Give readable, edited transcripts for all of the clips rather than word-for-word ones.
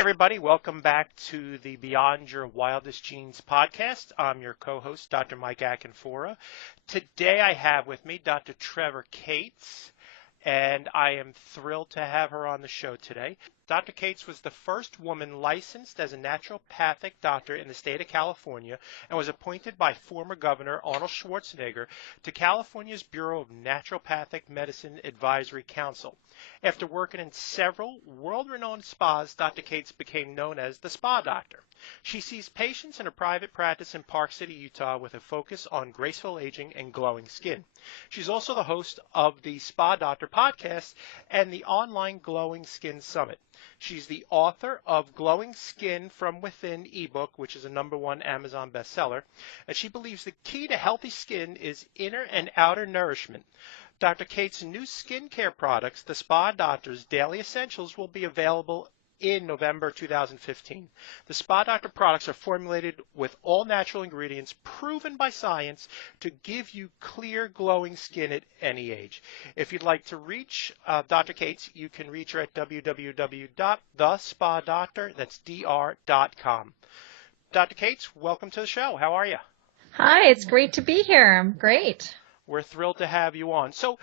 everybody. Welcome back to the Beyond Your Wildest Genes podcast. I'm your co-host, Dr. Mike Akinfora. Today I have with me Dr. Trevor Cates, and I am thrilled to have her on the show today. Dr. Cates was the first woman licensed as a naturopathic doctor in the state of California and was appointed by former Governor Arnold Schwarzenegger to California's Bureau of Naturopathic Medicine Advisory Council. After working in several world-renowned spas, Dr. Cates became known as the Spa Doctor. She sees patients in a private practice in Park City, Utah, with a focus on graceful aging and glowing skin. She's also the host of the Spa Doctor podcast and the online Glowing Skin Summit. She's the author of Glowing Skin from Within ebook, which is a #1 Amazon bestseller, and she believes the key to healthy skin is inner and outer nourishment. Dr. Cates' new skincare products, the Spa Doctor's Daily Essentials, will be available in November 2015. The Spa Doctor products are formulated with all natural ingredients proven by science to give you clear, glowing skin at any age. If you'd like to reach Dr. Cates, you can reach her at www.thespadoctor.com. Dr. Cates, welcome to the show. How are you? Hi, it's great to be here. I'm great. We're thrilled to have you on. So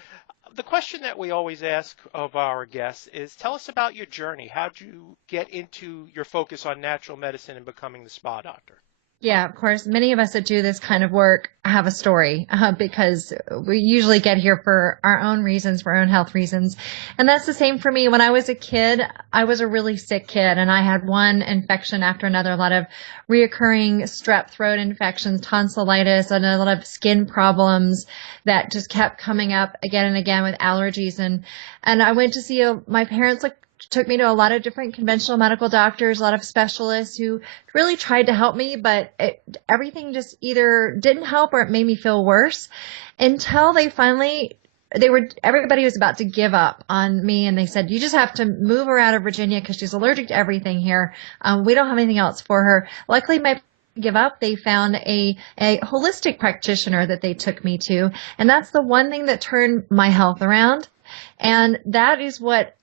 the question that we always ask of our guests is, tell us about your journey. How did you get into your focus on natural medicine and becoming the Spa Doctor? Yeah, of course, many of us that do this kind of work have a story because we usually get here for our own reasons, for our own health reasons. And that's the same for me. When I was a kid, I was a really sick kid, and I had one infection after another, a lot of reoccurring strep throat infections, tonsillitis, and a lot of skin problems that just kept coming up again and again with allergies. And I went to see my parents took me to a lot of different conventional medical doctors, a lot of specialists who really tried to help me, but everything just either didn't help or it made me feel worse until everybody was about to give up on me, and they said, you just have to move her out of Virginia because she's allergic to everything here. We don't have anything else for her. Luckily, give up, they found a holistic practitioner that they took me to, and that's the one thing that turned my health around, and that is what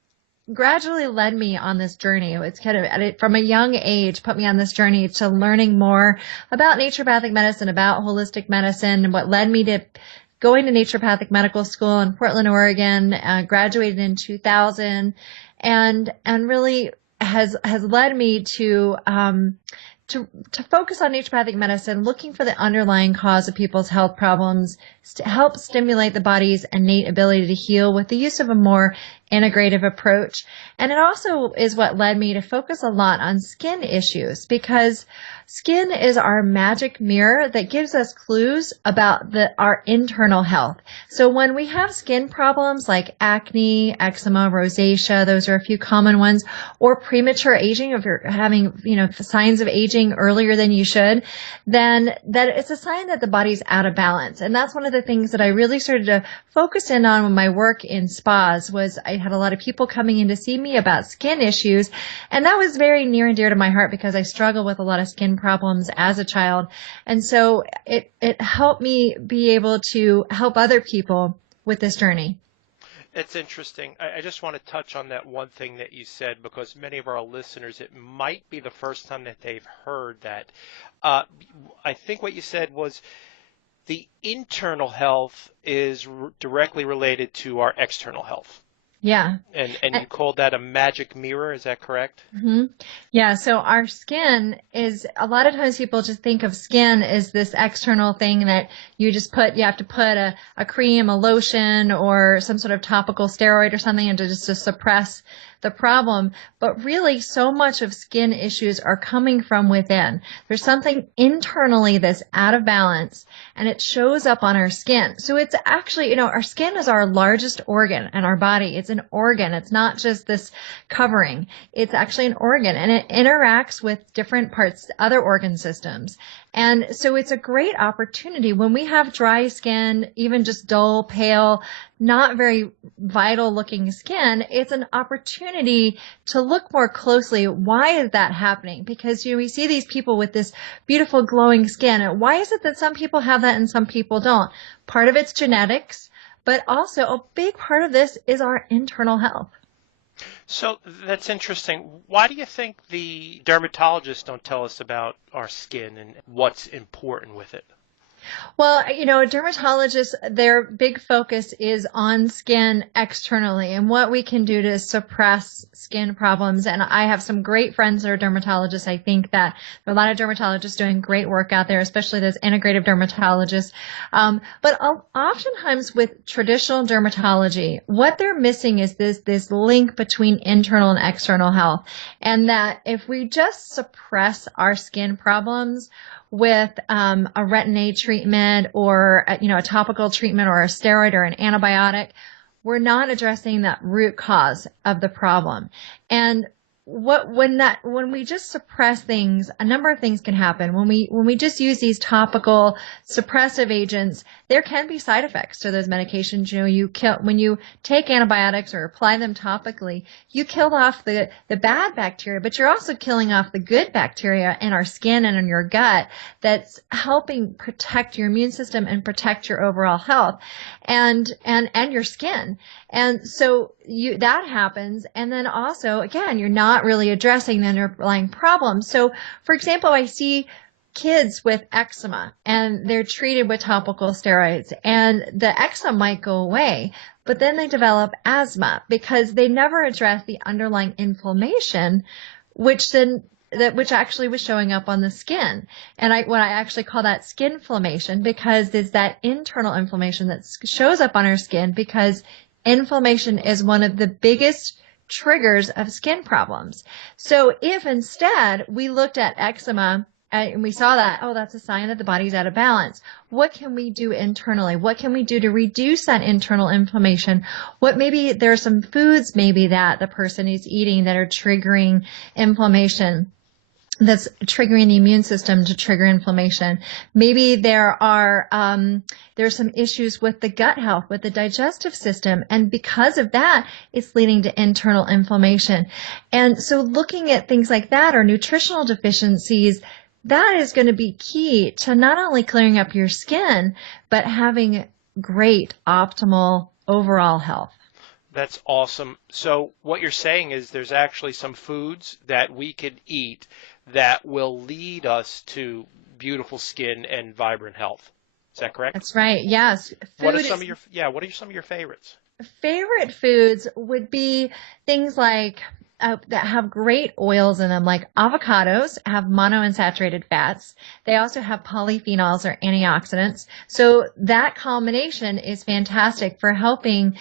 gradually led me on this journey. It's kind of from a young age put me on this journey to learning more about naturopathic medicine, about holistic medicine, and what led me to going to naturopathic medical school in Portland, Oregon, graduated in 2000, and really has led me to focus on naturopathic medicine, looking for the underlying cause of people's health problems, to help stimulate the body's innate ability to heal with the use of a more integrative approach. And it also is what led me to focus a lot on skin issues, because skin is our magic mirror that gives us clues about our internal health. So when we have skin problems like acne, eczema, rosacea, those are a few common ones, or premature aging, if you're having, signs of aging earlier than you should, then that it's a sign that the body's out of balance. And that's one of the things that I really started to focus in on with my work in spas. Was I had a lot of people coming in to see me about skin issues, and that was very near and dear to my heart because I struggled with a lot of skin problems as a child. And so it helped me be able to help other people with this journey. It's interesting. I just want to touch on that one thing that you said, because many of our listeners, it might be the first time that they've heard that. I think what you said was the internal health is directly related to our external health. Yeah. And you called that a magic mirror, is that correct? Mm-hmm. Yeah, so our skin is, a lot of times people just think of skin as this external thing that you have to put a cream, a lotion, or some sort of topical steroid or something and to suppress the problem. But really, so much of skin issues are coming from within. There's something internally that's out of balance, and it shows up on our skin. So it's actually, our skin is our largest organ in our body. It's an organ. It's not just this covering. It's actually an organ, and it interacts with different parts, other organ systems. And so it's a great opportunity when we have dry skin, even just dull, pale, not very vital looking skin. It's an opportunity to look more closely. Why is that happening? Because we see these people with this beautiful glowing skin. And why is it that some people have that and some people don't? Part of it's genetics, but also a big part of this is our internal health. So that's interesting. Why do you think the dermatologists don't tell us about our skin and what's important with it? Well, dermatologists, their big focus is on skin externally and what we can do to suppress skin problems. And I have some great friends that are dermatologists. I think that there are a lot of dermatologists doing great work out there, especially those integrative dermatologists. But oftentimes with traditional dermatology, what they're missing is this link between internal and external health. And that if we just suppress our skin problems, with a retin-A treatment or a topical treatment or a steroid or an antibiotic, we're not addressing that root cause of the problem. And when we just suppress things, a number of things can happen. When we just use these topical suppressive agents, there can be side effects to those medications. When you take antibiotics or apply them topically, you kill off the bad bacteria, but you're also killing off the good bacteria in our skin and in your gut that's helping protect your immune system and protect your overall health and your skin. And so that happens. And then also, again, you're not really addressing the underlying problems. So, for example, I see kids with eczema and they're treated with topical steroids and the eczema might go away, but then they develop asthma because they never address the underlying inflammation, which actually was showing up on the skin. And I actually call that skin inflammation because it's that internal inflammation that shows up on our skin because inflammation is one of the biggest triggers of skin problems. So if instead we looked at eczema and we saw that, oh, that's a sign that the body's out of balance. What can we do internally? What can we do to reduce that internal inflammation? Maybe there are some foods maybe that the person is eating that are triggering inflammation, that's triggering the immune system to trigger inflammation. Maybe there's some issues with the gut health, with the digestive system. And because of that, it's leading to internal inflammation. And so looking at things like that or nutritional deficiencies, that is going to be key to not only clearing up your skin, but having great optimal overall health. That's awesome. So what you're saying is there's actually some foods that we could eat that will lead us to beautiful skin and vibrant health. Is that correct? That's right. Yes. What are some of your favorites? Favorite foods would be things like that have great oils in them, like avocados have monounsaturated fats. They also have polyphenols or antioxidants. So that combination is fantastic for helping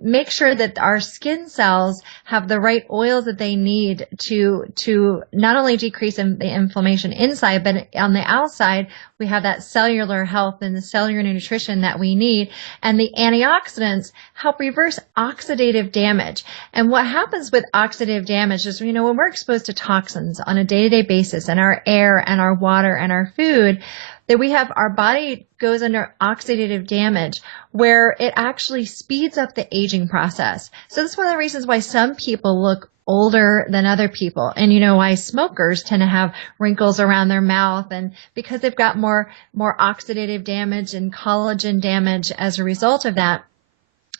make sure that our skin cells have the right oils that they need to not only decrease the inflammation inside, but on the outside, we have that cellular health and the cellular nutrition that we need. And the antioxidants help reverse oxidative damage. And what happens with oxidative damage is, when we're exposed to toxins on a day-to-day basis in our air and our water and our food, that our body goes under oxidative damage where it actually speeds up the aging process. So that's one of the reasons why some people look older than other people. And why smokers tend to have wrinkles around their mouth, and because they've got more oxidative damage and collagen damage as a result of that.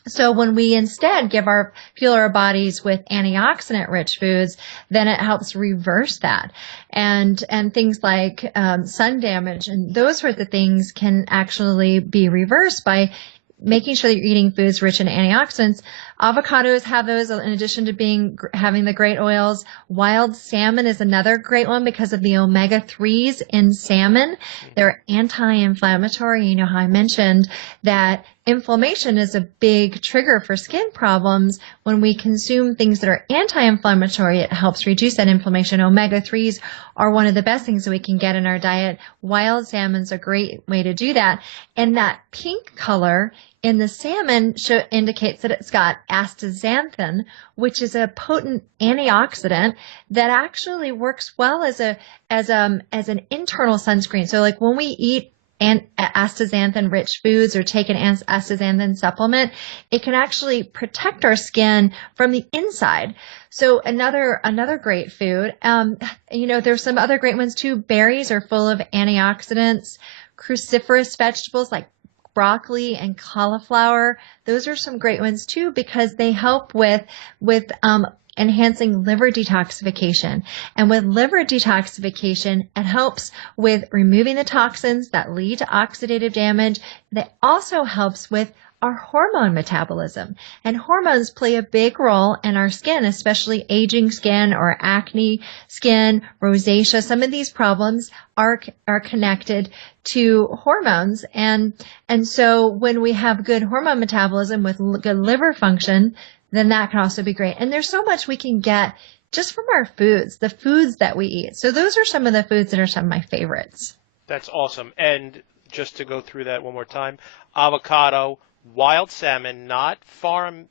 So when we instead fuel our bodies with antioxidant rich foods, then it helps reverse that. And things like sun damage and those sorts of things can actually be reversed by making sure that you're eating foods rich in antioxidants. Avocados have those in addition to having the great oils. Wild salmon is another great one because of the omega-3s in salmon. They're anti-inflammatory. You know how I mentioned that inflammation is a big trigger for skin problems. When we consume things that are anti-inflammatory, it helps reduce that inflammation. Omega-3s are one of the best things that we can get in our diet. Wild salmon's a great way to do that. And that pink color in the salmon indicates that it's got astaxanthin, which is a potent antioxidant that actually works well as an internal sunscreen. So like when we eat astaxanthin rich foods or take an astaxanthin supplement, it can actually protect our skin from the inside. So another great food. There's some other great ones too. Berries are full of antioxidants. Cruciferous vegetables like broccoli and cauliflower. Those are some great ones too because they help with enhancing liver detoxification. And with liver detoxification, it helps with removing the toxins that lead to oxidative damage. That also helps with our hormone metabolism. And hormones play a big role in our skin, especially aging skin or acne skin, rosacea. Some of these problems are connected to hormones. And so when we have good hormone metabolism with good liver function, then that can also be great. And there's so much we can get just from our foods, the foods that we eat. So those are some of the foods that are some of my favorites. That's awesome. And just to go through that one more time, avocado, wild salmon, not farm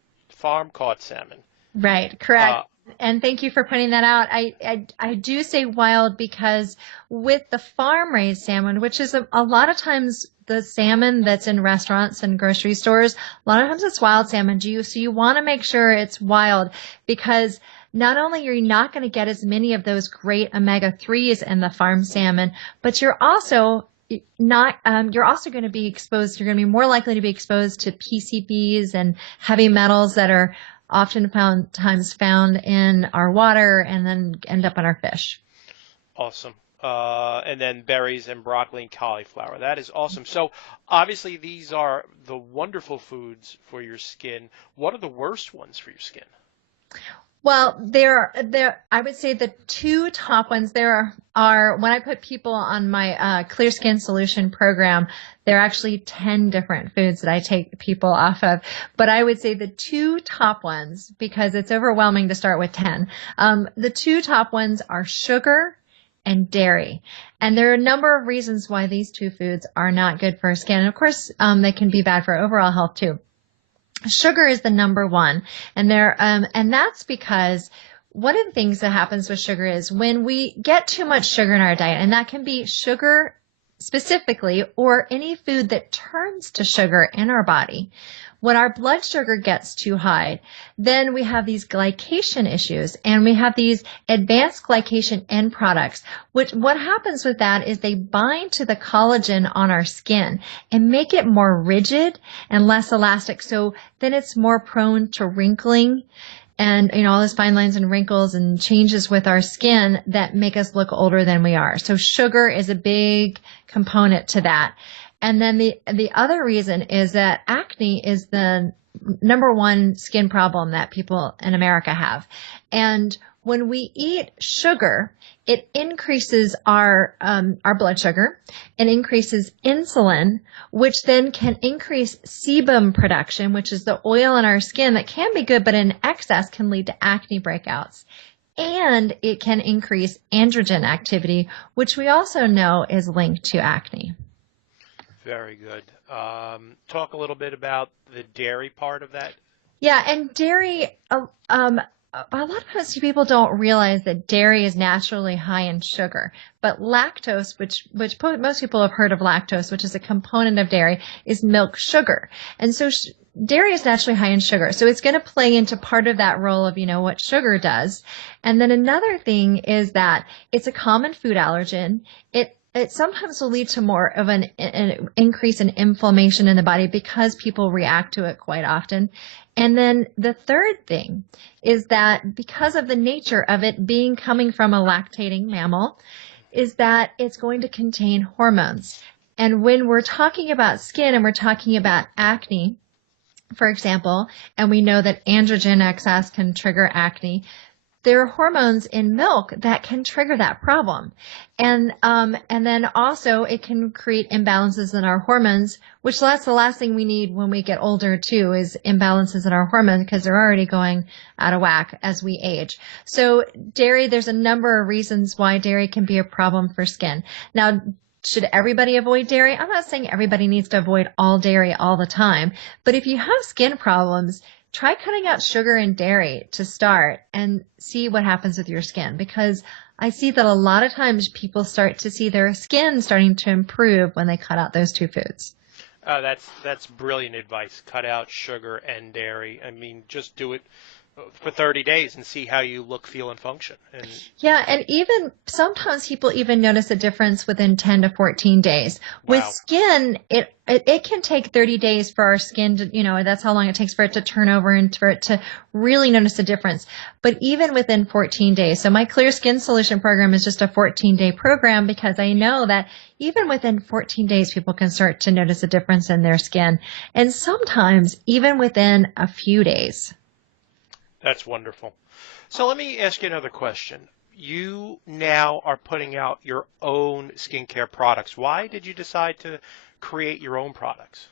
caught salmon. Right, correct. And thank you for pointing that out. I do say wild because with the farm raised salmon, which is a lot of times the salmon that's in restaurants and grocery stores, a lot of times it's wild salmon. So you want to make sure it's wild because not only are you not going to get as many of those great omega-3s in the farm salmon, but you're also going to be exposed, you're going to be more likely to be exposed to PCBs and heavy metals that are often found in our water and then end up in our fish. Awesome. And then berries and broccoli and cauliflower. That is awesome. So obviously these are the wonderful foods for your skin. What are the worst ones for your skin? Well, I would say the two top ones there are when I put people on my Clear Skin Solution program, there are actually 10 different foods that I take people off of. But I would say the two top ones, because it's overwhelming to start with 10, the two top ones are sugar and dairy. And there are a number of reasons why these two foods are not good for our skin. And of course, they can be bad for overall health too. Sugar is the number one, and that's because one of the things that happens with sugar is when we get too much sugar in our diet, and that can be sugar specifically or any food that turns to sugar in our body. When our blood sugar gets too high, then we have these glycation issues and we have these advanced glycation end products, which what happens with that is they bind to the collagen on our skin and make it more rigid and less elastic. So then it's more prone to wrinkling and, all those fine lines and wrinkles and changes with our skin that make us look older than we are. So sugar is a big component to that. And then the other reason is that acne is the number one skin problem that people in America have. And when we eat sugar, it increases our blood sugar and increases insulin, which then can increase sebum production, which is the oil in our skin that can be good, but in excess can lead to acne breakouts. And it can increase androgen activity, which we also know is linked to acne. Very good. Talk a little bit about the dairy part of that. Yeah, and dairy, a lot of times people don't realize that dairy is naturally high in sugar. But lactose, which most people have heard of lactose, which is a component of dairy, is milk sugar. And so dairy is naturally high in sugar. So it's going to play into part of that role of, what sugar does. And then another thing is that it's a common food allergen. It sometimes will lead to more of an increase in inflammation in the body because people react to it quite often. And then the third thing is that because of the nature of it coming from a lactating mammal, is that it's going to contain hormones. And when we're talking about skin and we're talking about acne, for example, and we know that androgen excess can trigger acne, there are hormones in milk that can trigger that problem. And then also it can create imbalances in our hormones, which that's the last thing we need when we get older too, is imbalances in our hormones because they're already going out of whack as we age. So dairy, there's a number of reasons why dairy can be a problem for skin. Now, should everybody avoid dairy? I'm not saying everybody needs to avoid all dairy all the time, but if you have skin problems, try cutting out sugar and dairy to start and see what happens with your skin, because I see that a lot of times people start to see their skin starting to improve when they cut out those two foods. That's brilliant advice. Cut out sugar and dairy. I mean, just do it for 30 days and see how you look, feel, and function. And Yeah, and even sometimes people even notice a difference within 10 to 14 days. With wow, skin, it can take 30 days for our skin to, that's how long it takes for it to turn over and for it to really notice a difference. But even within 14 days, so my Clear Skin Solution program is just a 14-day program because I know that even within 14 days, people can start to notice a difference in their skin. And sometimes even within a few days. that's wonderful. So let me ask you another question. You now are putting out your own skincare products. Why did you decide to create your own products?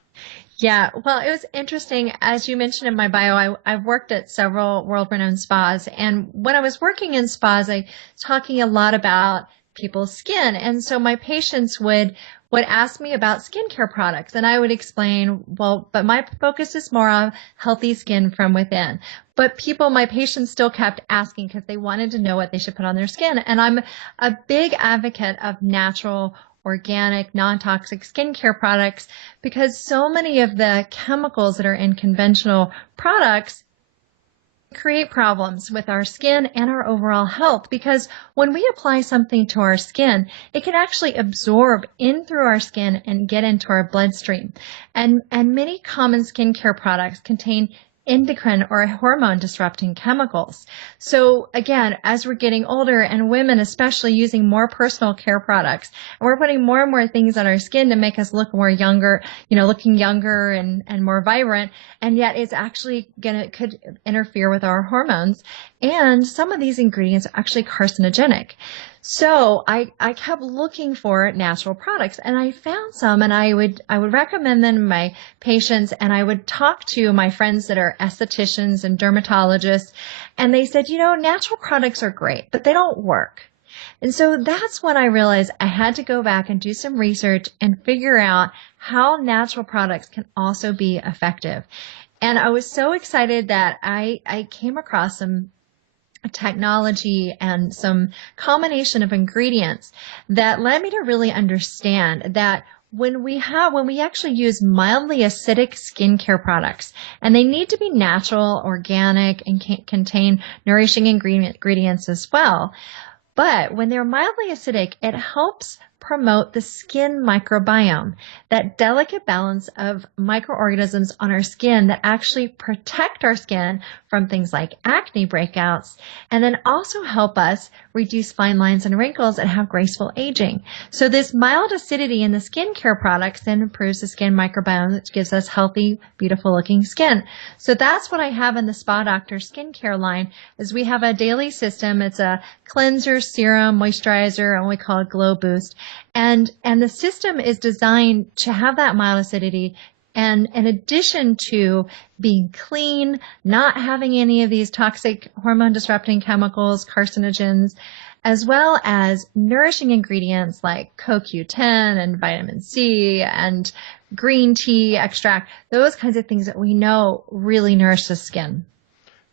Yeah, well, it was interesting. As you mentioned in my bio, I've worked at several world-renowned spas. And when I was working in spas, I was talking a lot about people's skin. And so my patients would ask me about skincare products. And I would explain, well, but my focus is more on healthy skin from within. But my patients still kept asking because they wanted to know what they should put on their skin. And I'm a big advocate of natural, organic, non-toxic skincare products because so many of the chemicals that are in conventional products create problems with our skin and our overall health because when we apply something to our skin, it can actually absorb in through our skin and get into our bloodstream. And many common skincare products contain endocrine or hormone disrupting chemicals. So again, as we're getting older and women especially using more personal care products, and we're putting more and more things on our skin to make us look more younger, looking younger and more vibrant, and yet it's actually could interfere with our hormones. And some of these ingredients are actually carcinogenic. So I kept looking for natural products and I found some and I would recommend them to my patients and I would talk to my friends that are estheticians and dermatologists and they said, natural products are great, but they don't work. And so that's when I realized I had to go back and do some research and figure out how natural products can also be effective. And I was so excited that I came across some technology and some combination of ingredients that led me to really understand that when we actually use mildly acidic skincare products, and they need to be natural, organic, and contain nourishing ingredients as well. But when they're mildly acidic, it helps promote the skin microbiome, that delicate balance of microorganisms on our skin that actually protect our skin from things like acne breakouts, and then also help us reduce fine lines and wrinkles and have graceful aging. So this mild acidity in the skincare products then improves the skin microbiome, which gives us healthy, beautiful looking skin. So that's what I have in the Spa Doctor skincare line is we have a daily system. It's a cleanser, serum, moisturizer, and we call it Glow Boost. And the system is designed to have that mild acidity. And in addition to being clean, not having any of these toxic hormone disrupting chemicals, carcinogens, as well as nourishing ingredients like CoQ10 and vitamin C and green tea extract, those kinds of things that we know really nourish the skin.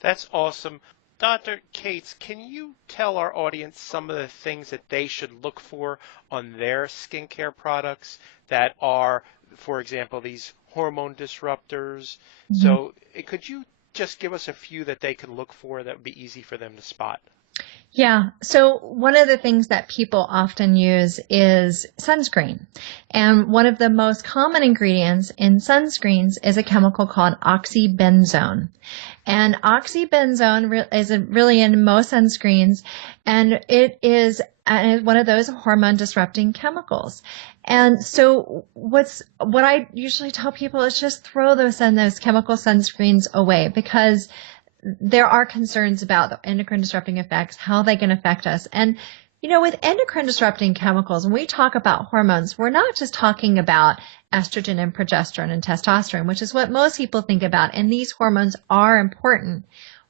That's awesome. Dr. Cates, can you tell our audience some of the things that they should look for on their skincare products that are, for example, these hormone disruptors? Mm-hmm. So could you just give us a few that they can look for that would be easy for them to spot? Yeah. So one of the things that people often use is sunscreen. And one of the most common ingredients in sunscreens is a chemical called oxybenzone. And oxybenzone is really in most sunscreens, and it is one of those hormone disrupting chemicals. And so what I usually tell people is just throw those chemical sunscreens away because there are concerns about the endocrine disrupting effects, how they can affect us. And, with endocrine disrupting chemicals, when we talk about hormones, we're not just talking about estrogen and progesterone and testosterone, which is what most people think about. And these hormones are important.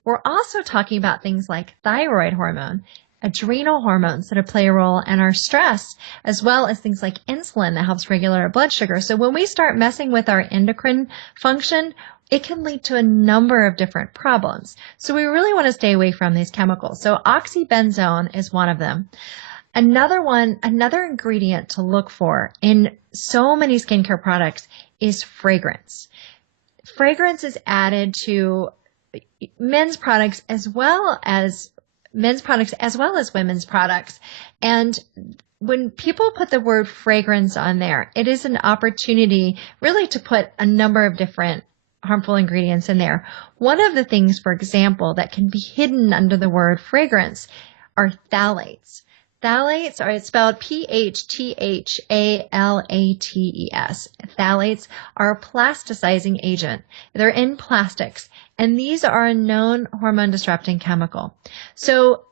We're also talking about things like thyroid hormone, adrenal hormones that play a role in our stress, as well as things like insulin that helps regulate our blood sugar. So when we start messing with our endocrine function, it can lead to a number of different problems. So we really want to stay away from these chemicals. So oxybenzone is one of them. Another ingredient to look for in so many skincare products is fragrance. Fragrance is added to men's products as well as women's products. And when people put the word fragrance on there, it is an opportunity really to put a number of different harmful ingredients in there. One of the things, for example, that can be hidden under the word fragrance are phthalates. Phthalates are, it's spelled Phthalates. Phthalates are a plasticizing agent. They're in plastics, and these are a known hormone disrupting chemical. So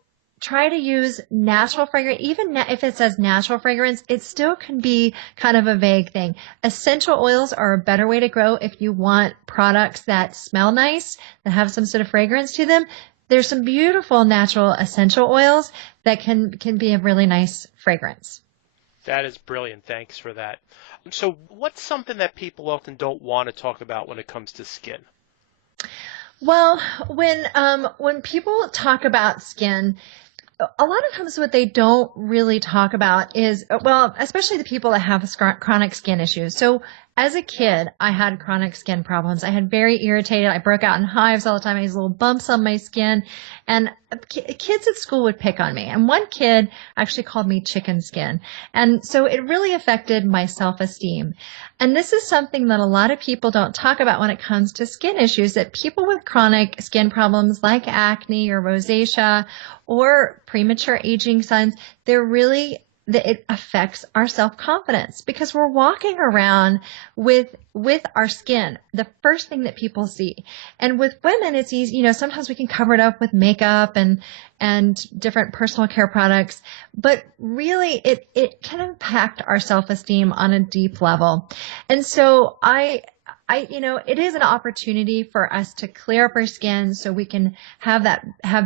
try to use natural fragrance. Even if it says natural fragrance, it still can be kind of a vague thing. Essential oils are a better way to go if you want products that smell nice, that have some sort of fragrance to them. There's some beautiful natural essential oils that can be a really nice fragrance. That is brilliant. Thanks for that. So what's something that people often don't want to talk about when it comes to skin? Well, when people talk about skin, a lot of times what they don't really talk about is, well, especially the people that have chronic skin issues. So as a kid, I had chronic skin problems. I had very irritated. I broke out in hives all the time. I had little bumps on my skin, and kids at school would pick on me. And one kid actually called me chicken skin. And so it really affected my self-esteem. And this is something that a lot of people don't talk about when it comes to skin issues, that people with chronic skin problems like acne or rosacea or premature aging signs, it affects our self-confidence because we're walking around with our skin, the first thing that people see. And with women, it's easy, sometimes we can cover it up with makeup and different personal care products, but really it can impact our self-esteem on a deep level. And so it is an opportunity for us to clear up our skin so we can have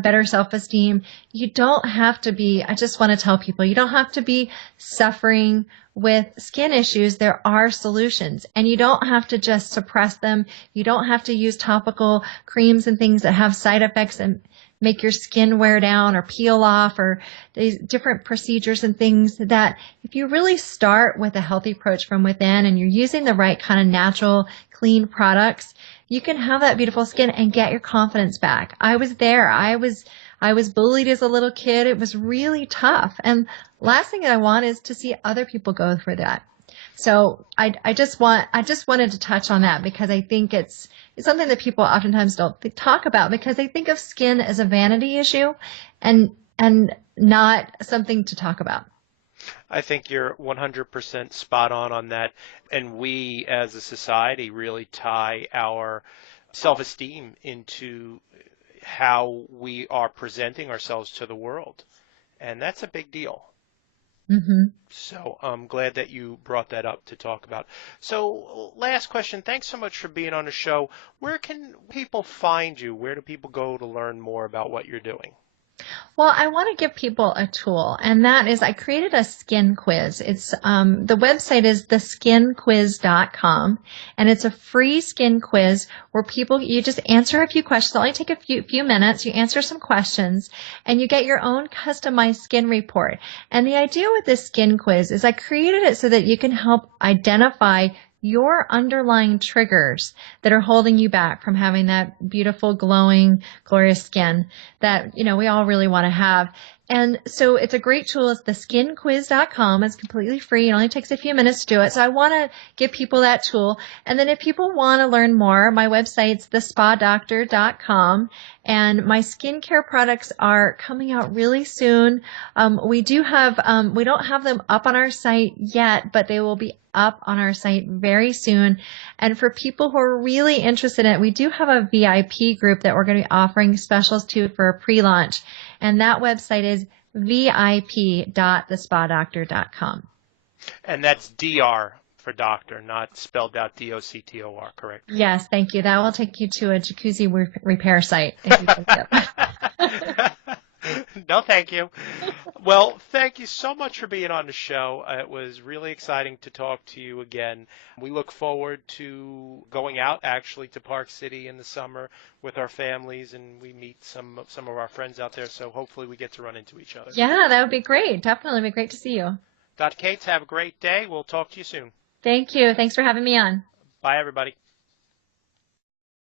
better self-esteem. You don't have to be, I just want to tell people, you don't have to be suffering with skin issues. There are solutions, and you don't have to just suppress them. You don't have to use topical creams and things that have side effects and make your skin wear down or peel off, or these different procedures and things that if you really start with a healthy approach from within and you're using the right kind of natural, clean products, you can have that beautiful skin and get your confidence back. I was there. I was bullied as a little kid. It was really tough. And last thing I want is to see other people go through that. So I just wanted to touch on that because I think it's something that people oftentimes don't talk about because they think of skin as a vanity issue and not something to talk about. I think you're 100% spot on that. And we as a society really tie our self-esteem into how we are presenting ourselves to the world. And that's a big deal. Mm-hmm. So I'm glad that you brought that up to talk about. So last question. Thanks so much for being on the show. Where can people find you? Where do people go to learn more about what you're doing? Well, I want to give people a tool, and that is I created a skin quiz. It's the website is theskinquiz.com, and it's a free skin quiz where you just answer a few questions. It'll only take a few minutes. You answer some questions, and you get your own customized skin report. And the idea with this skin quiz is I created it so that you can help identify your underlying triggers that are holding you back from having that beautiful, glowing, glorious skin that, we all really want to have. And so it's a great tool. It's theskinquiz.com. It's completely free. It only takes a few minutes to do it. So I want to give people that tool. And then if people want to learn more, my website's thespadoctor.com. And my skincare products are coming out really soon. We don't have them up on our site yet, but they will be up on our site very soon. And for people who are really interested in it, we do have a VIP group that we're going to be offering specials to for a pre-launch. And that website is vip.thespadoctor.com. And that's DR for doctor, not spelled out DOCTOR, correct? Yes, thank you. That will take you to a jacuzzi repair site. If you look it up. No, thank you. Well, thank you so much for being on the show. It was really exciting to talk to you again. We look forward to going out actually to Park City in the summer with our families, and we meet some of our friends out there. So hopefully we get to run into each other. Yeah, that would be great. Definitely be great to see you. Dr. Cates, have a great day. We'll talk to you soon. Thank you. Thanks for having me on. Bye, everybody.